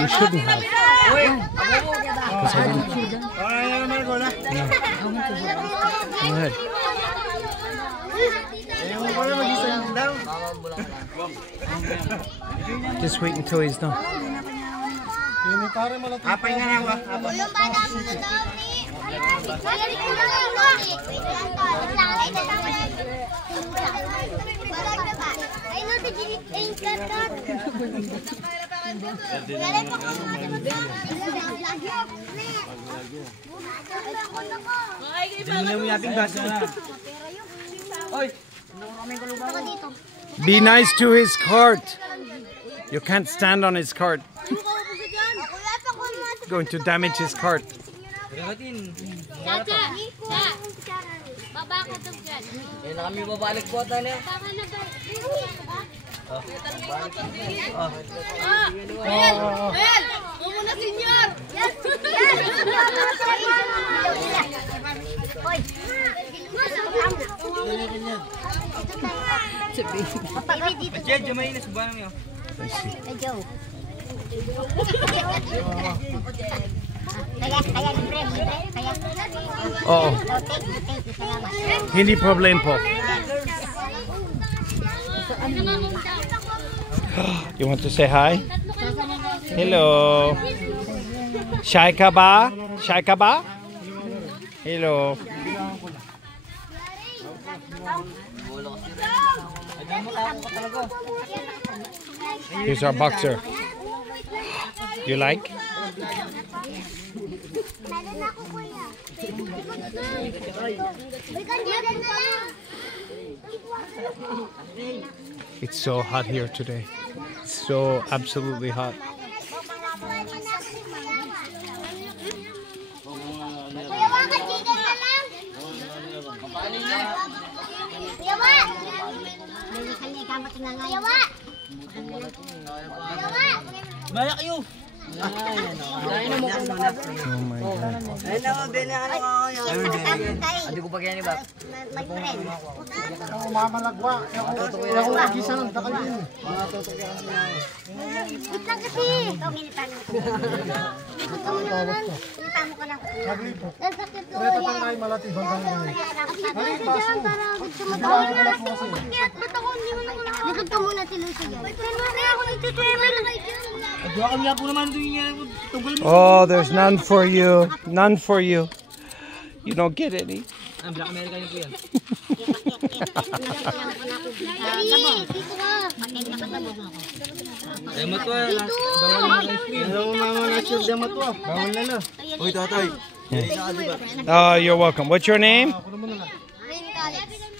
You shouldn't have. Because I didn't. Go ahead. Just wait until he's done. Be nice to his cart. You can't stand on his cart. Going to damage his cart. Oh, hindi problem po. You want to say hi? Hello. Shy ka ba? Shy ka ba? Hello. Here's our boxer. You like? It's so hot here today. It's so absolutely hot. Oh my God. Oh, there's none for you. None for you. You don't get any. Oh, you're welcome. What's your name?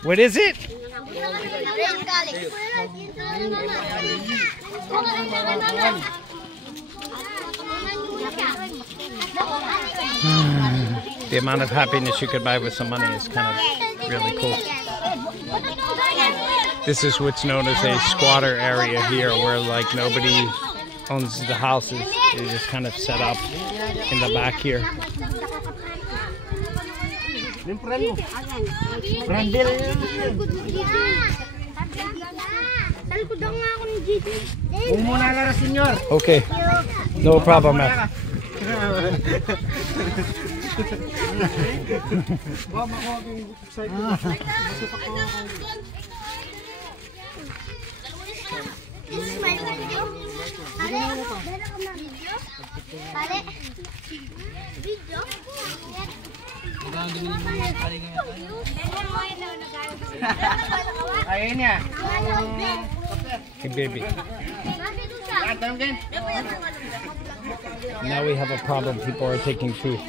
What is it? The amount of happiness you could buy with some money is kind of really cool. This is what's known as a squatter area here, where like nobody owns the houses. They just kind of set up in the back here. Okay, no problem, man. This is my video. Hey, baby. Now we have a problem. People are taking food.